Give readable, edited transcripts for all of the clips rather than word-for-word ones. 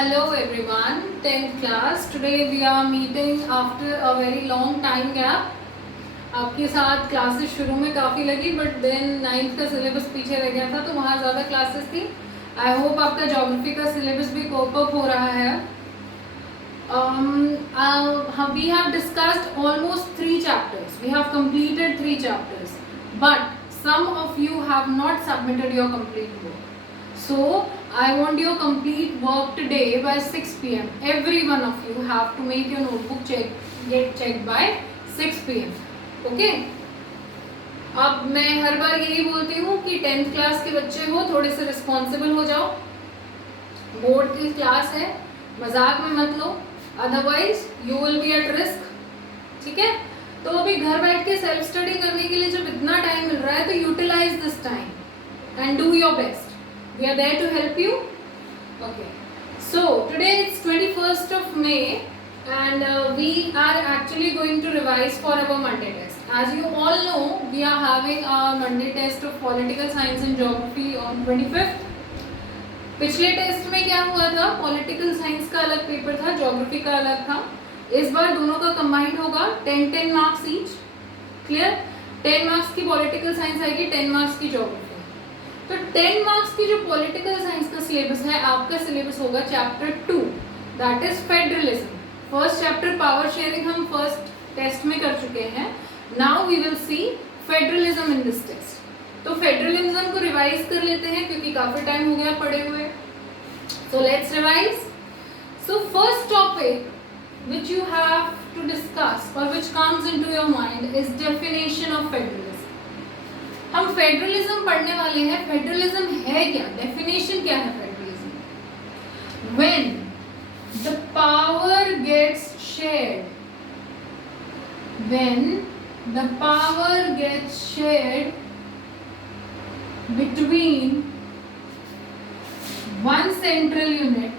Hello everyone, 10th class. Today we are meeting after a very long time gap. आपके साथ classes शुरू में काफ़ी लगी बट देन 9th का सिलेबस पीछे रह गया था तो वहाँ ज़्यादा क्लासेस थी. आई होप आपका ज्योग्राफी का सिलेबस भी कोप अप हो रहा है. We have discussed almost 3 chapters. We have completed 3 chapters. But some of you have not submitted your complete work. So I want your complete work today by 6 p.m. Every one of you have to make your notebook get checked by 6 p.m. Okay? अब मैं हर बार यही बोलती हूँ कि 10th class के बच्चे हो थोड़े से रिस्पॉन्सिबल हो जाओ. बोर्ड की क्लास है, मजाक में मत लो, otherwise you will be at risk. ठीक है? तो अभी घर बैठ के सेल्फ स्टडी करने के लिए जब इतना टाइम मिल रहा है तो utilise this time and do your best. We are there to help you. Okay. So today it's 21st of May and we are actually going to revise for our Monday test. As you all know, we are having our Monday test of Political Science and Geography on 25th. पिछले test में क्या हुआ था? Political science का अलग paper था, geography का अलग था. इस बार दोनों का कंबाइंड होगा. 10 मार्क्स ईच. क्लियर? 10 मार्क्स की पॉलिटिकल साइंस आएगी, 10 मार्क्स की ज्योग्राफी. तो 10 मार्क्स की जो पॉलिटिकल साइंस का सिलेबस है, आपका सिलेबस होगा chapter 2, that is federalism. First chapter power sharing हम फर्स्ट टेस्ट में कर चुके हैं. Now we will see federalism in this test. तो फेडरलिज्म को रिवाइज कर लेते हैं क्योंकि काफी टाइम हो गया पढ़े हुए. So let's revise. So first topic which you have to discuss or which comes into your mind is definition of federalism. हम फेडरलिज्म पढ़ने वाले हैं. फेडरलिज्म है क्या? डेफिनेशन क्या है federalism? When the power gets shared, when the power gets shared between one central unit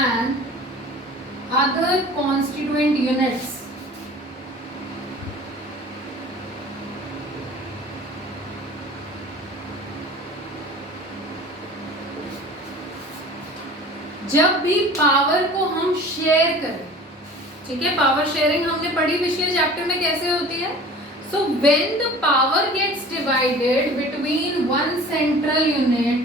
and other constituent units. जब भी पावर को हम शेयर करें, ठीक है, पावर शेयरिंग हमने पढ़ी पिछले चैप्टर में कैसे होती है. So when the power gets divided between one central unit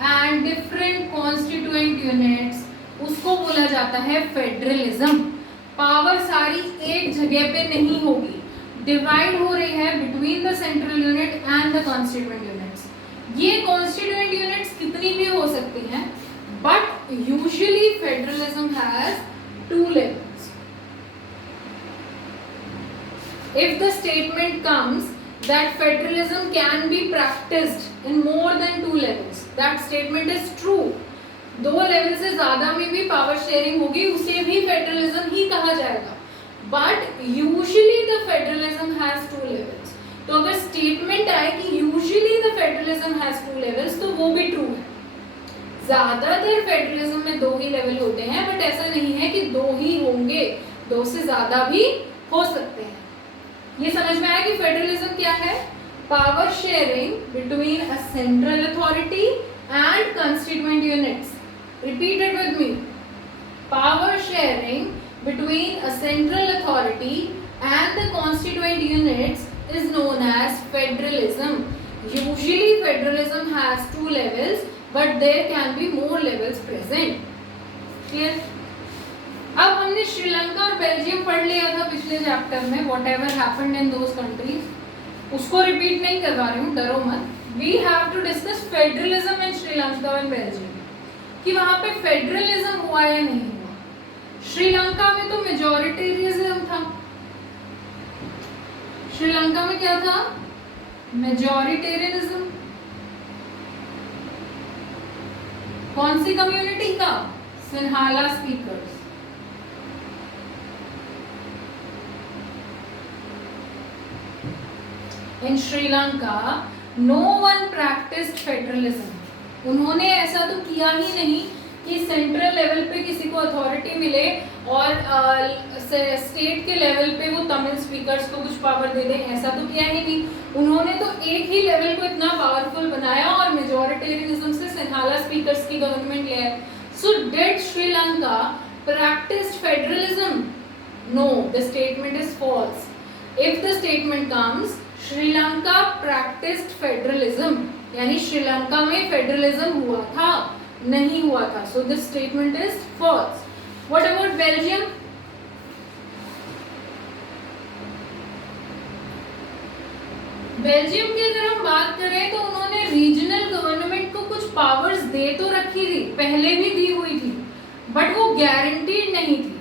and different constituent units, उसको बोला जाता है फेडरलिज्म. पावर सारी एक जगह पे नहीं होगी, डिवाइड हो रही है between the central unit and the constituent units. ये कॉन्स्टिट्यूएंट यूनिट्स कितनी भी हो सकती हैं, but usually federalism has 2 levels. If the statement comes that federalism can be practiced in more than 2 levels, that statement is true. 2 level से ज्यादा में भी पावर शेयरिंग होगी, उसे भी फेडरलिज्म ही कहा जाएगा. But usually the federalism has 2 levels. तो अगर स्टेटमेंट आए कि usually the federalism has 2 levels, तो वो भी ट्रू है. ज्यादातर फेडरलिज्म में 2 ही लेवल होते हैं, बट ऐसा नहीं है कि 2 ही होंगे, 2 से ज्यादा भी हो सकते हैं. ये समझ में आया कि फेडरलिज्म क्या है? Power sharing between a central authority and constituent units. Repeat it with me. Power sharing between a central authority and the constituent units is known as federalism. Usually federalism has 2 levels, but there can be more levels present. Clear? अब हमने श्रीलंका और Belgium पढ़ लिया था पिछले chapter में. Whatever happened in those countries, उसको repeat नहीं करवा रही हूँ, डरो मत. We have to discuss federalism in Sri Lanka and Belgium. कि वहां पे फेडरलिज्म हुआ या नहीं हुआ. श्रीलंका में तो मेजॉरिटेरियनिज्म था. श्रीलंका में क्या था? मेजॉरिटेरियनिज्म. कौन सी कम्युनिटी का? Sinhala speakers. In Sri Lanka no one practised federalism. उन्होंने ऐसा तो किया ही नहीं कि सेंट्रल लेवल पे किसी को अथॉरिटी मिले और स्टेट के लेवल पे वो तमिल स्पीकर्स को कुछ पावर दे दें, ऐसा तो किया ही नहीं। उन्होंने तो एक ही लेवल को इतना पावरफुल बनाया और मेजोरिटेरियनिज्म से सिंहाला स्पीकर्स की गवर्नमेंट ले आए। So did Sri Lanka practiced federalism? No, the statement is false. If the statement comes Sri Lanka practiced federalism, यानी श्रीलंका में फेडरलिज्म हुआ था, नहीं हुआ था। So this statement is false. What about Belgium? Belgium की अगर हम बात करें तो उन्होंने रीजनल गवर्नमेंट को कुछ पावर्स दे तो रखी थी, पहले भी दी हुई थी, बट वो गारंटीड नहीं थी।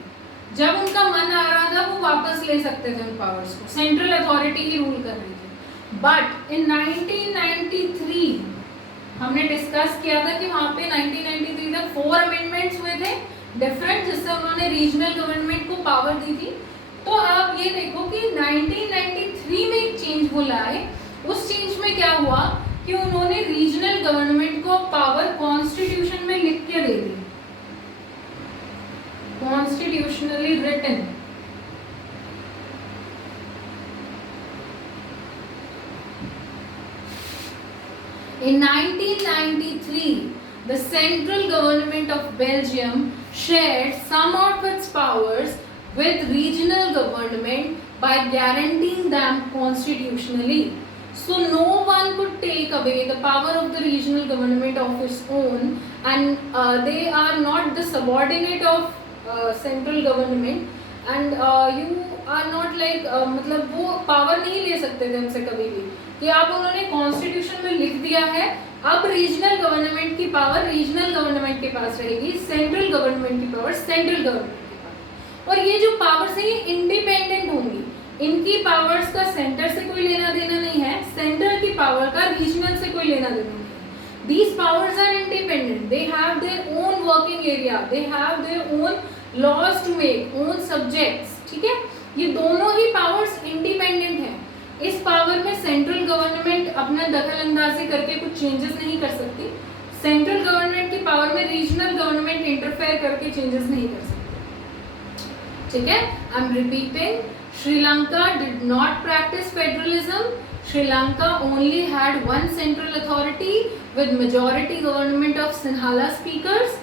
जब उनका मन आ रहा था वो वापस ले सकते थे उन पावर्स को, सेंट्रल अथॉरिटी ही रूल कर रही थी। बट इन 1993 हमने डिस्कस किया था कि वहाँ पे 1993 तक 4 अमेंडमेंट्स हुए थे डिफरेंट, जिससे उन्होंने रीजनल गवर्नमेंट को पावर दी थी। तो आप ये देखो कि 1993 में एक चेंज वो लाए। उस चेंज में क्या हुआ कि उन्होंने रीजनल गवर्नमेंट को पावर कॉन्स्टिट्यूशन में लिख के दे दी, constitutionally written. In 1993, the central government of Belgium shared some of its powers with regional government by guaranteeing them constitutionally. So no one could take away the power of the regional government of its own, and they are not the subordinate of central government and you are not like, मतलब वो power नहीं ले सकते थे उनसे कभी भी कि आप उन्होंने कॉन्स्टिट्यूशन में लिख दिया है अब रीजनल गवर्नमेंट की पावर रीजनल गवर्नमेंट के पास रहेगी, सेंट्रल गवर्नमेंट की पावर सेंट्रल गवर्नमेंट के पास। और ये जो पावर्स है ये इंडिपेंडेंट होंगी, इनकी पावर्स का सेंटर से कोई लेना देना नहीं है, सेंटर की पावर का रीजनल से कोई लेना देना नहीं है। These powers are independent. They have their own working area. They have their own laws to make, own subjects. ठीक है, ये दोनों ही पावर्स इंडिपेंडेंट हैं। इस पावर में सेंट्रल गवर्नमेंट अपना दखल अंदाजी करके कुछ चेंजेस नहीं कर सकती, सेंट्रल गवर्नमेंट की पावर में रीजनल गवर्नमेंट इंटरफेयर करके चेंजेस नहीं कर सकती। ठीक है, I am repeating, Sri Lanka did not practise federalism. Sri Lanka only had one central authority with majority government of Sinhala speakers,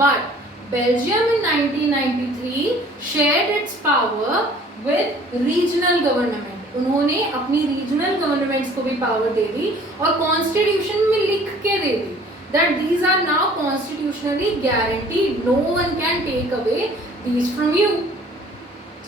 but Belgium in 1993 shared its power with regional government. उन्होंने अपनी regional governments को भी power दे दी और constitution में लिख के दे दी that these are now constitutionally guaranteed. No one can take away these from you.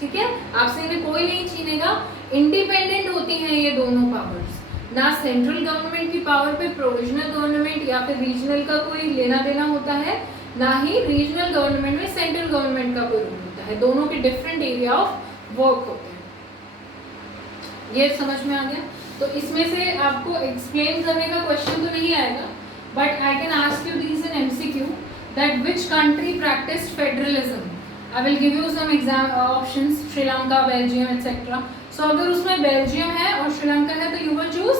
ठीक है, आपसे इन्हें कोई नहीं छीनेगा। इंडिपेंडेंट होती हैं ये दोनों पावर्स, ना सेंट्रल गवर्नमेंट की पावर पे प्रोविजनल गवर्नमेंट या फिर रीजनल का कोई लेना देना होता है, ना ही रीजनल गवर्नमेंट में सेंट्रल गवर्नमेंट का कोई रोल होता है। दोनों के डिफरेंट एरिया ऑफ वर्क होते हैं। ये समझ में आ गया? तो इसमें से आपको एक्सप्लेन करने का क्वेश्चन तो नहीं आएगा, but I can ask you these in MCQ that which country practised federalism. I will give you some exam options, Sri Lanka, Belgium etcetera. So अगर उसमें बेल्जियम है और श्रीलंका है तो you will choose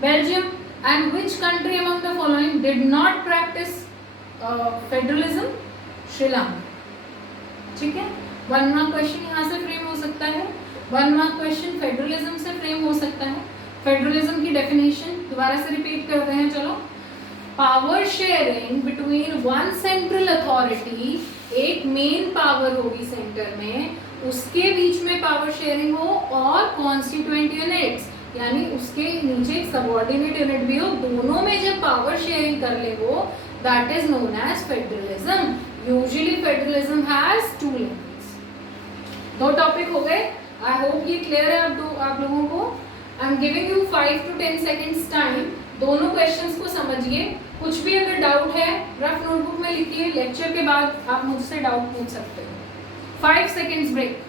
Belgium. And which country among the following did not practise federalism? Sri Lanka. ठीक है, 1 mark question यहाँ से फ्रेम हो सकता है, 1 मार्क क्वेश्चन फेडरलिज्म से फ्रेम हो सकता है। फेडरलिज्म की डेफिनेशन दोबारा से रिपीट करते हैं, चलो। Power sharing between one central authority, एक मेन पावर होगी सेंटर में, उसके बीच में पावर शेयरिंग हो, और कॉन्स्टिट्यूएंट यूनिट्स यानी उसके नीचे एक सबऑर्डिनेट यूनिट भी हो, दोनों में जब पावर शेयरिंग कर ले वो, that is known as federalism. Usually federalism has 2 levels. 2 topic हो गए, आई होप ये क्लियर है आप लोगों को। I am giving you 5 to 10 seconds time, दोनों क्वेश्चंस को समझिए। कुछ भी अगर डाउट है रफ नोटबुक में लिखिए, लेक्चर के बाद आप मुझसे डाउट पूछ सकते हो। 5 seconds break.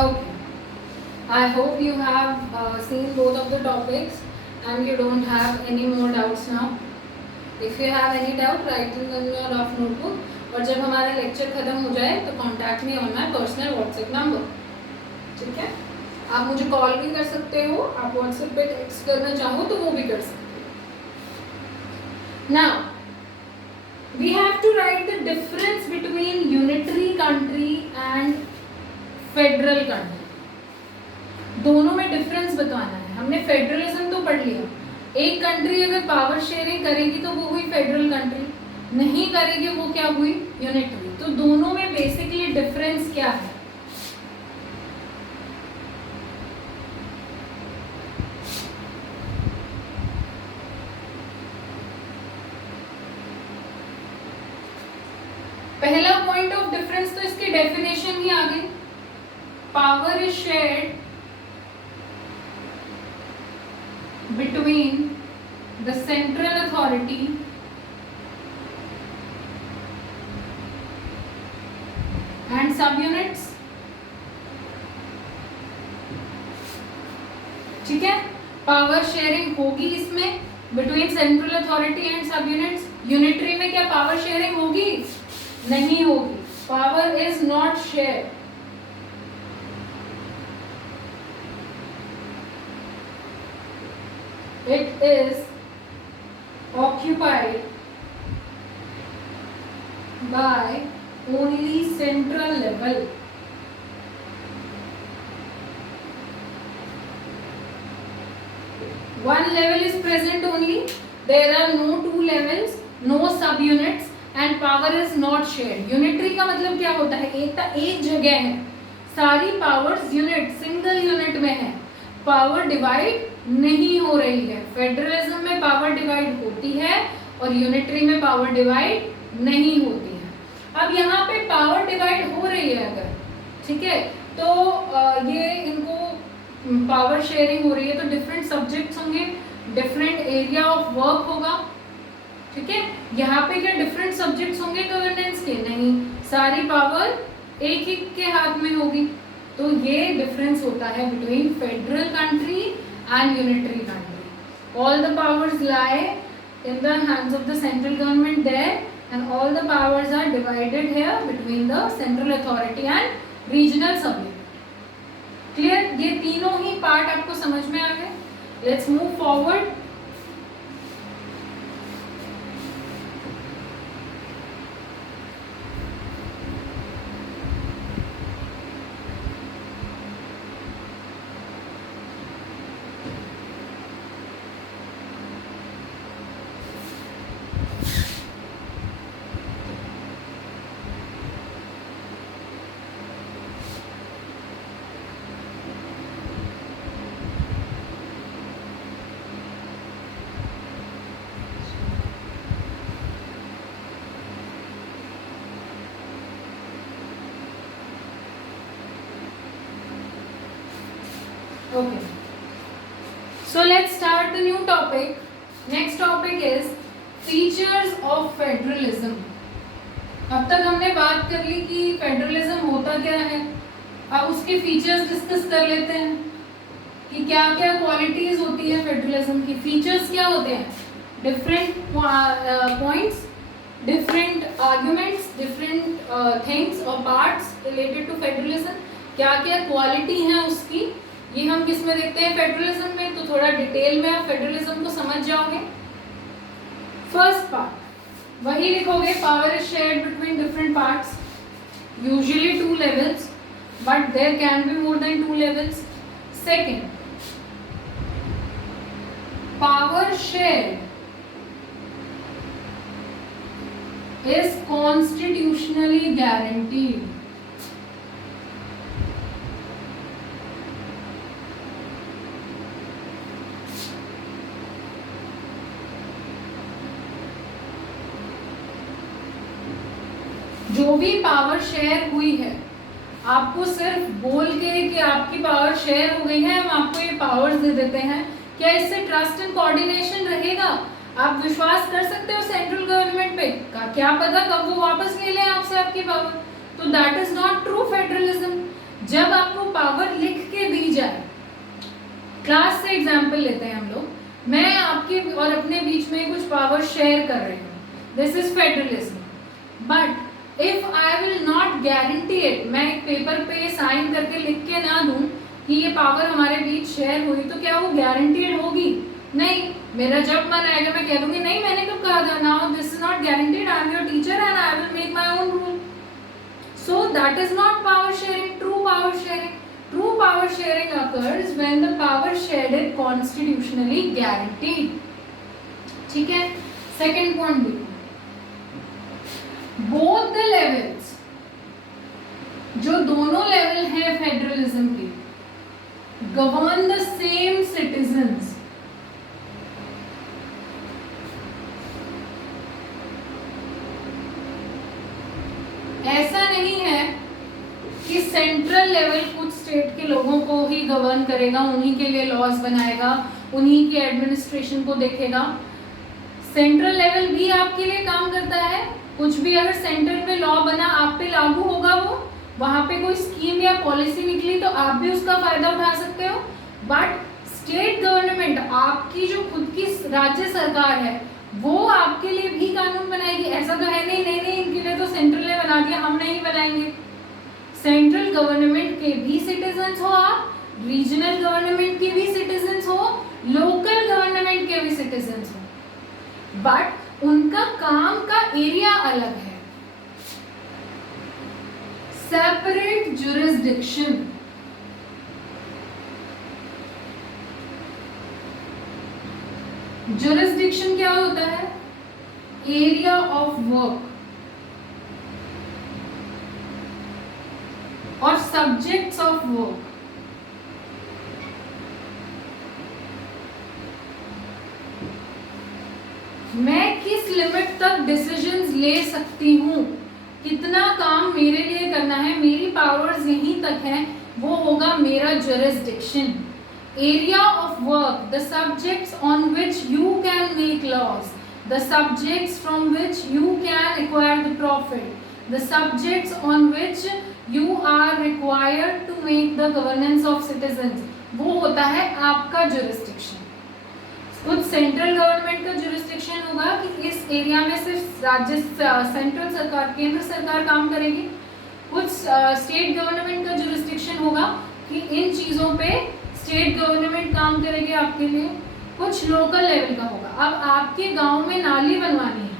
Okay. I hope you have seen both of the topics and you don't have any more doubts now. If you have any doubt, write it in your rough notebook. और जब हमारा lecture खत्म हो जाए तो contact me on my personal WhatsApp number. ठीक है, आप मुझे कॉल भी कर सकते हो, आप व्हाट्सएप पे टेक्स्ट करना चाहो तो वो भी कर सकते हो. Now we have to write the difference between unitary country and federal country. दोनों में डिफरेंस बताना है. हमने फेडरलिज्म तो पढ़ लिया. एक कंट्री अगर पावर शेयरिंग करेगी तो वो हुई फेडरल कंट्री, नहीं करेगी वो क्या हुई, यूनिटरी. तो दोनों में बेसिकली डिफरेंस क्या है? पहला पॉइंट ऑफ डिफरेंस तो इसकी डेफिनेशन ही आ गई. Power is shared between the central authority and subunits. ठीक है, पावर शेयरिंग होगी इसमें बिटवीन सेंट्रल अथॉरिटी एंड सब यूनिट्स. यूनिटरी में क्या पावर शेयरिंग होगी? नहीं होगी. Power is not share. It is occupied by only central level. One level is present only. There are no two levels, no subunits, and power is not shared. Unitary का मतलब क्या होता है? एक जगह है, सारी पावर्स यूनिट सिंगल यूनिट में है, पावर डिवाइड नहीं हो रही है. फेडरलिज्म में पावर डिवाइड होती है और यूनिटरी में पावर डिवाइड नहीं होती है. अब यहाँ पे पावर डिवाइड हो रही है अगर, ठीक है, तो ये इनको पावर शेयरिंग हो रही है तो डिफरेंट सब्जेक्ट्स होंगे, डिफरेंट एरिया ऑफ वर्क होगा. ठीक है, यहाँ पे क्या डिफरेंट सब्जेक्ट्स होंगे गवर्नेंस के? नहीं, सारी पावर एक ही के हाथ में होगी. तो ये डिफरेंस होता है between federal country and unitary country. All the powers lie in the hands of the central government there, and all the powers are divided here between the central authority and regional subunit. Clear? ये तीनों ही part आपको समझ में आ गए. Let's move forward. Okay, so let's start the new topic. Next topic is features of federalism. अब तक हमने बात कर ली कि फेडरलिज्म होता क्या है. अब उसके फीचर्स डिस्कस कर लेते हैं कि क्या क्या क्वालिटीज होती है फेडरलिज्म की. फीचर्स क्या होते हैं? Different points, different arguments, different things और पार्ट्स रिलेटेड टू फेडरलिज्म. क्या क्या क्वालिटी है उसकी, ये हम किस में देखते हैं? फेडरलिज्म में. तो थोड़ा डिटेल में आप फेडरलिज्म को समझ जाओगे. फर्स्ट पार्ट वही लिखोगे, power is shared between different parts, usually 2 levels, but there can be more than 2 levels. Second, power share is constitutionally guaranteed. जो भी पावर शेयर हुई है, आपको सिर्फ बोल के कि आपकी पावर शेयर हो गई है, हम आपको ये पावर्स दे देते हैं, क्या इससे ट्रस्ट एंड कोऑर्डिनेशन रहेगा? आप विश्वास कर सकते हो सेंट्रल गवर्नमेंट पे? क्या पता कब वो वापस ले लें आपसे आपकी पावर. तो that is not true federalism. जब आपको पावर लिख के दी जाए, क्लास से एग्जाम्पल लेते हैं हम लोग, मैं आपके और अपने बीच में कुछ पावर शेयर कर रही हूँ, this is federalism, but if I will not guarantee it, मैं एक पेपर पे साइन करके लिख के ना दूं कि ये पावर हमारे बीच शेयर हुई, तो क्या वो गारंटीड होगी? नहीं। मेरा जब मन आएगा मैं कह दूंगी नहीं मैंने कब कहा था, now this is not guaranteed, I am your teacher and I will make my own rule. So that is not power sharing, true power sharing. True power sharing occurs when the power shared is constitutionally guaranteed. ठीक है? Second point देखो. Both the levels, जो दोनों level हैं federalism के, govern the same citizens. ऐसा नहीं है कि सेंट्रल लेवल कुछ स्टेट के लोगों को ही गवर्न करेगा, उन्हीं के लिए लॉज बनाएगा, उन्हीं के एडमिनिस्ट्रेशन को देखेगा. सेंट्रल लेवल भी आपके लिए काम करता है. कुछ भी अगर सेंटर पे लॉ बना आप पे लागू होगा, वो वहां पे कोई स्कीम या पॉलिसी निकली तो आप भी उसका फायदा उठा सकते हो. बट स्टेट गवर्नमेंट, आपकी जो खुद की राज्य सरकार है, वो आपके लिए भी कानून बनाएगी. ऐसा तो है नहीं इनके लिए तो सेंट्रल ने बना दिया, हम नहीं बनाएंगे. सेंट्रल गवर्नमेंट के भी सिटीजन्स हो आप, रीजनल गवर्नमेंट के भी सिटीजन्स हो, लोकल गवर्नमेंट के भी सिटीजन्स हो, बट उनका काम का एरिया अलग है. Separate jurisdiction. जुरिस्डिक्शन क्या होता है? Area of work. और सब्जेक्ट्स ऑफ वर्क. मैं किस लिमिट तक डिसीजंस ले सकती हूं, कितना काम मेरे लिए करना है, मेरी पावर्स यहीं तक हैं, वो होगा मेरा jurisdiction. Area of work, the subjects on which you can make laws, the subjects from which you can acquire the profit, the subjects on which you are required to make the governance of citizens, वो होता है आपका jurisdiction. कुछ central government का jurisdiction होगा कि इस area में सिर्फ राज्य सेंट्रल सरकार, केंद्र सरकार काम करेगी. कुछ स्टेट गवर्नमेंट का jurisdiction होगा कि इन चीज़ों पे स्टेट गवर्नमेंट काम करेगी आपके लिए. कुछ लोकल लेवल का होगा. अब आपके गांव में नाली बनवानी है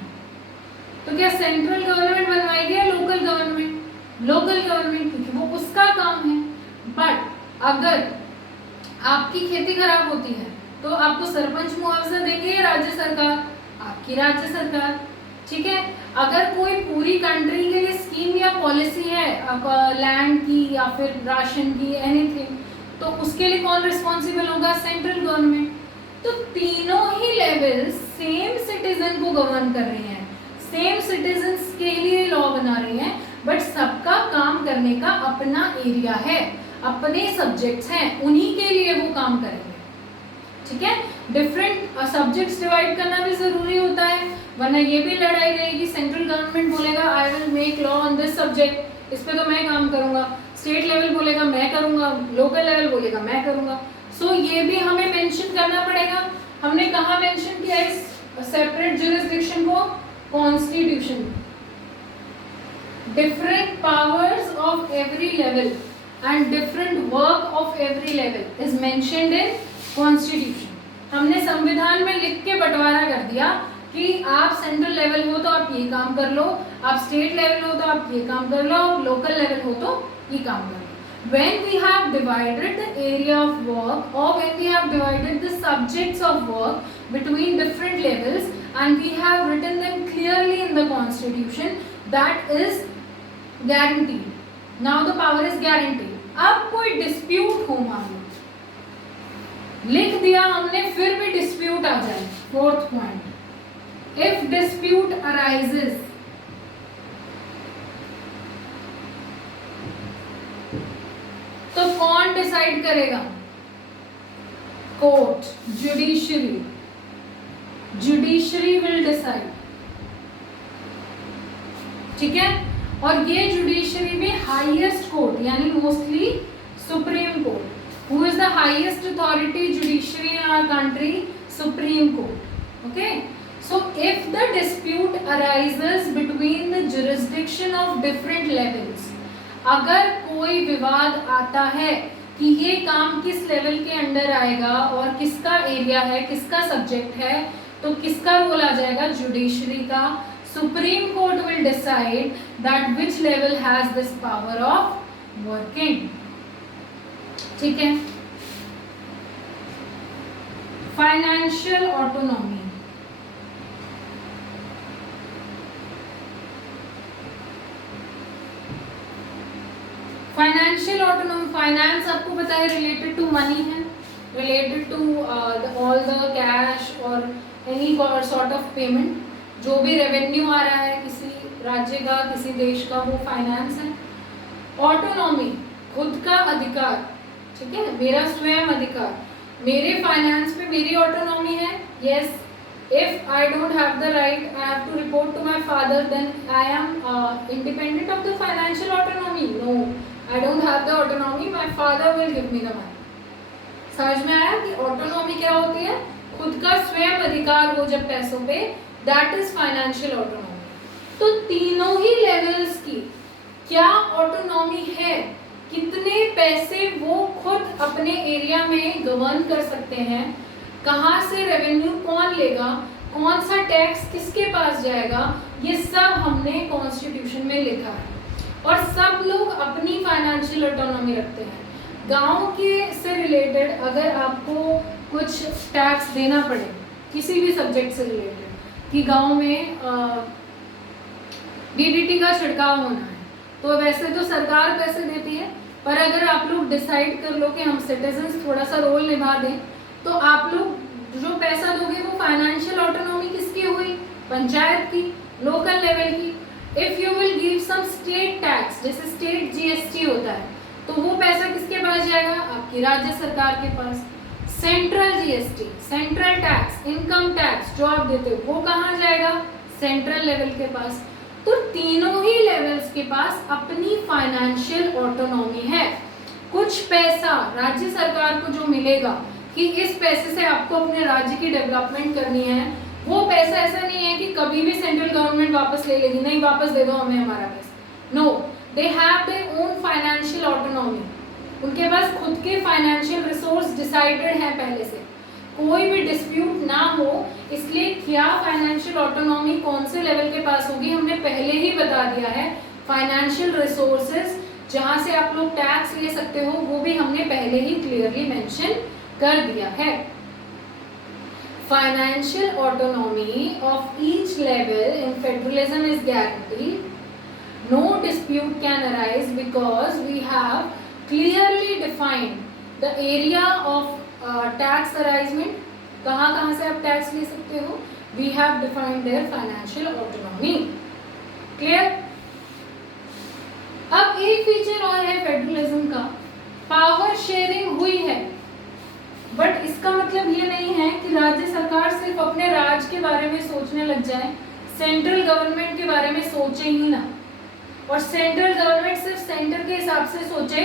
तो क्या सेंट्रल गवर्नमेंट बनवाएगी या लोकल गवर्नमेंट? लोकल गवर्नमेंट, क्योंकि वो उसका काम है. बट अगर आपकी खेती खराब होती है तो आपको सरपंच मुआवजा देंगे या राज्य सरकार? आपकी राज्य सरकार. ठीक है. अगर कोई पूरी कंट्री के लिए स्कीम या पॉलिसी है लैंड की या फिर राशन की, एनीथिंग, तो उसके लिए कौन रिस्पॉन्सिबल होगा? Central government. तो तीनों ही लेवल सेम सिटीजन को गवर्न कर रहे हैं, सेम सिटीजन्स के लिए लॉ बना रही हैं, बट सबका काम करने का अपना एरिया है, अपने सब्जेक्ट्स हैं, उन्हीं के लिए वो काम करेंगे. ठीक है. डिफरेंट सब्जेक्ट्स डिवाइड करना भी जरूरी होता है, वरना ये भी लड़ाई रहेगी. सेंट्रल गवर्नमेंट बोलेगा I will make law on this subject, इस पे तो मैं काम करूंगा. स्टेट लेवल बोलेगा मैं करूंगा, लोकल लेवल बोलेगा मैं करूंगा. सो ये भी हमें मेंशन करना पड़ेगा. हमने कहाँ मेंशन किया इस सेपरेट जुरिस्डिक्शन को? Constitution. Different powers of every level and different work of every level is mentioned in constitution. हमने संविधान में लिख के बंटवारा कर दिया कि आप सेंट्रल लेवल हो तो आप ये काम कर लो, आप स्टेट लेवल हो तो आप ये काम कर लो, लोकल लेवल हो तो ये काम कर लो. When we have divided the area of work or when we have divided the subjects of work between different levels and we have written them clearly in the constitution, that is guaranteed. Now the power is guaranteed. अब कोई dispute हो, मान लो लिख दिया हमने, फिर भी dispute आ जाए. Fourth point, if dispute arises, तो कौन डिसाइड करेगा? Court, judiciary. Judiciary will decide. ठीक है. और ये जुडिशरी में हाईएस्ट कोर्ट यानी mostly supreme court. Who is the highest authority judiciary in our country? Supreme Court. Okay. So if the dispute arises between the jurisdiction of different levels, अगर कोई विवाद आता है कि ये काम किस लेवल के अंडर आएगा और किसका एरिया है, किसका सब्जेक्ट है, तो किसका रोल आ जाएगा? जुडिशरी का. Supreme Court will decide that which level has this power of working. ठीक है. Financial autonomy. Financial autonomy, finance आपको पता है रिलेटेड टू मनी है, related to all the cash और एनी सॉर्ट ऑफ पेमेंट. जो भी रेवेन्यू आ रहा है किसी राज्य का, किसी देश का, वो फाइनेंस है. ऑटोनॉमी, खुद का अधिकार. ठीक है, मेरा स्वयं अधिकार. मेरे फाइनेंस में मेरी ऑटोनॉमी है. Yes, if I don't have the right, I have to report to my father, then I am independent of the financial autonomy. No, I don't have the autonomy. My father will give me the money. समझ में आया कि autonomy क्या होती है? खुद का स्वयं अधिकार हो जब पैसों पे, that is financial autonomy. तो तीनों ही लेवल्स की क्या ऑटोनॉमी है, कितने पैसे वो खुद अपने एरिया में गवर्न कर सकते हैं, कहाँ से रेवेन्यू कौन लेगा, कौन सा टैक्स किसके पास जाएगा, ये सब हमने कॉन्स्टिट्यूशन में लिखा है. और सब लोग अपनी फाइनेंशियल ऑटोनॉमी रखते हैं. गांव के से रिलेटेड अगर आपको कुछ टैक्स देना पड़े किसी भी सब्जेक्ट से रिलेटेड, कि गांव में डीडीटी का छिड़काव होना है, तो वैसे तो सरकार पैसे देती है, पर अगर आप लोग डिसाइड कर लो कि हम सिटीजन्स थोड़ा सा रोल निभा दें, तो आप लोग जो पैसा दोगे वो फाइनेंशियल ऑटोनॉमी किसकी हुई? पंचायत की, लोकल लेवल की. If you will give some state tax, जैसे स्टेट जीएसटी होता है, तो वो पैसा किसके पास जाएगा? आपकी राज्य सरकार के पास. Central GST, central tax, income tax जो आप देते हो, वो कहाँ जाएगा? सेंट्रल लेवल के पास. तो तीनों ही लेवल्स के पास अपनी फाइनेंशियल ऑटोनॉमी है. कुछ पैसा राज्य सरकार को जो मिलेगा कि इस पैसे से आपको अपने राज्य की डेवलपमेंट करनी है, वो पैसा ऐसा नहीं है कि कभी भी सेंट्रल गवर्नमेंट वापस ले लेगी, नहीं वापस दे दो हमें हमारा पैसा. No, they have their own financial autonomy. उनके पास खुद के फाइनेंशियल रिसोर्स डिसाइडेड हैं पहले से, कोई भी डिस्प्यूट ना हो. इसलिए क्या फाइनेंशियल ऑटोनॉमी कौन से लेवल के पास होगी हमने पहले ही बता दिया है. फाइनेंशियल रिसोर्सेज जहाँ से आप लोग टैक्स ले सकते हो वो भी हमने पहले ही क्लियरली मेंशन कर दिया है. Financial autonomy of each level in federalism is guaranteed. No dispute can arise because we have clearly defined the area of tax arrangement. कहाँ कहाँ से आप टैक्स ले सकते हो? We have defined their financial autonomy. Clear? अब एक feature और है फेडरलिज्म का, पावर शेयरिंग हुई है, बट इसका मतलब ये नहीं है कि राज्य सरकार सिर्फ अपने राज्य के बारे में सोचने लग जाए, सेंट्रल गवर्नमेंट के बारे में सोचे ही ना, और सेंट्रल गवर्नमेंट सिर्फ सेंटर के हिसाब से सोचे,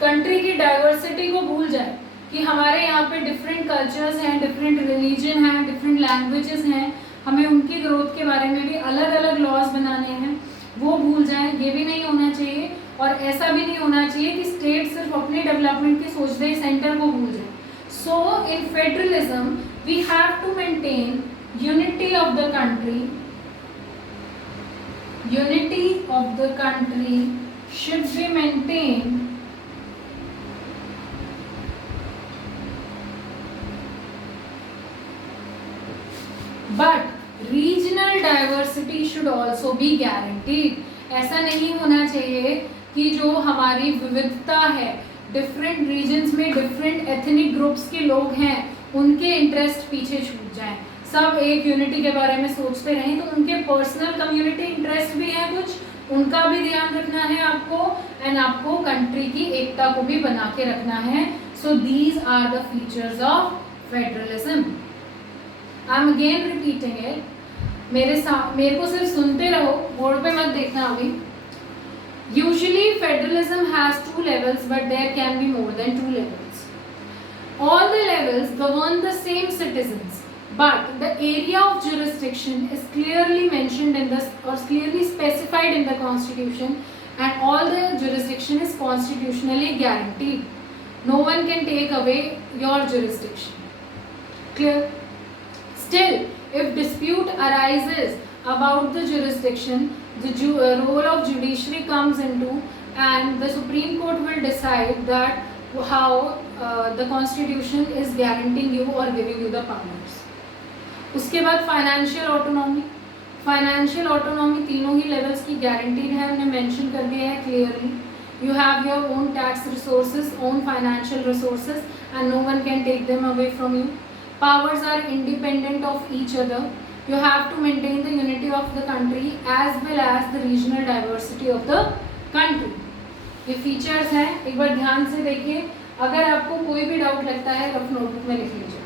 कंट्री की डाइवर्सिटी को भूल जाए कि हमारे यहाँ पे डिफरेंट कल्चर्स हैं, डिफरेंट रिलीजन हैं, डिफरेंट लैंग्वेजेस हैं, हमें उनकी ग्रोथ के बारे में भी अलग अलग लॉज बनाने हैं, वो भूल जाए. ये भी नहीं होना चाहिए. और ऐसा भी नहीं होना चाहिए कि स्टेट सिर्फ अपने डेवलपमेंट की सोच दे, सेंटर को भूल जाए. So in federalism we have to maintain unity of the country. Unity of the country should be maintained but regional diversity should also be guaranteed. ऐसा नहीं होना चाहिए कि जो हमारी विविधता है, डिफरेंट रीजन्स में डिफरेंट एथनिक ग्रुप्स के लोग हैं, उनके इंटरेस्ट पीछे छूट जाएं. सब एक यूनिटी के बारे में सोचते रहें, तो उनके पर्सनल कम्युनिटी इंटरेस्ट भी है कुछ, उनका भी ध्यान रखना है आपको, एंड आपको कंट्री की एकता को भी बना के रखना है. So these are the features of federalism. I am again repeating it. मेरे को सिर्फ सुनते रहो, बोर्ड पे मत देखना अभी. Usually federalism has 2 levels, but there can be more than 2 levels. All the levels govern the same citizens, but the area of jurisdiction is clearly mentioned in the or clearly specified in the constitution, and all the jurisdiction is constitutionally guaranteed. No one can take away your jurisdiction. Clear? Still, if dispute arises about the jurisdiction, the role of judiciary comes into, and the Supreme Court will decide that how the constitution is guaranteeing you or giving you the powers. उसके बाद financial autonomy तीनों ही levels की guaranteed है, हमने mention कर दिया है clearly. You have your own tax resources, own financial resources, and no one can take them away from you. Powers are independent of each other. You have to maintain the unity of the country as well as the regional diversity of the country. ये features हैं, एक बार ध्यान से देखिए. अगर आपको कोई भी डाउट लगता है रफ नोटबुक में लिख लीजिए.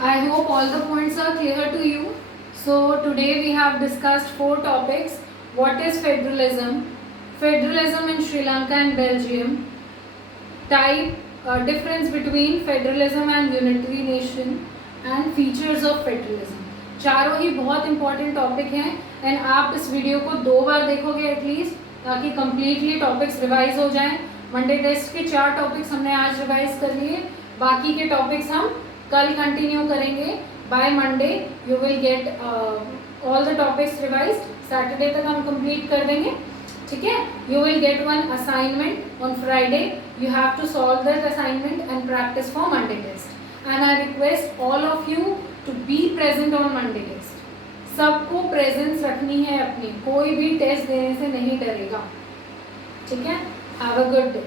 I hope all the points are clear to you. So today we have discussed 4 topics. What is federalism? Federalism in Sri Lanka and Belgium. Difference between federalism and unitary nation, and features of federalism. चारों ही बहुत important topic हैं, and आप इस video को 2 बार देखोगे at least, ताकि completely topics revise हो जाएं. मंडे टेस्ट के 4 टॉपिक्स हमने आज रिवाइज कर लिए, बाकी के टॉपिक्स हम कल कंटिन्यू करेंगे. By Monday you will get all the topics revised. Saturday तक हम कंप्लीट कर देंगे, ठीक है. You will get one assignment on Friday. You have to solve that assignment and practise for Monday test. And I request all of you to be present on Monday test. सबको presence रखनी है अपनी, कोई भी test देने से नहीं डरेगा, ठीक है. Have a good day.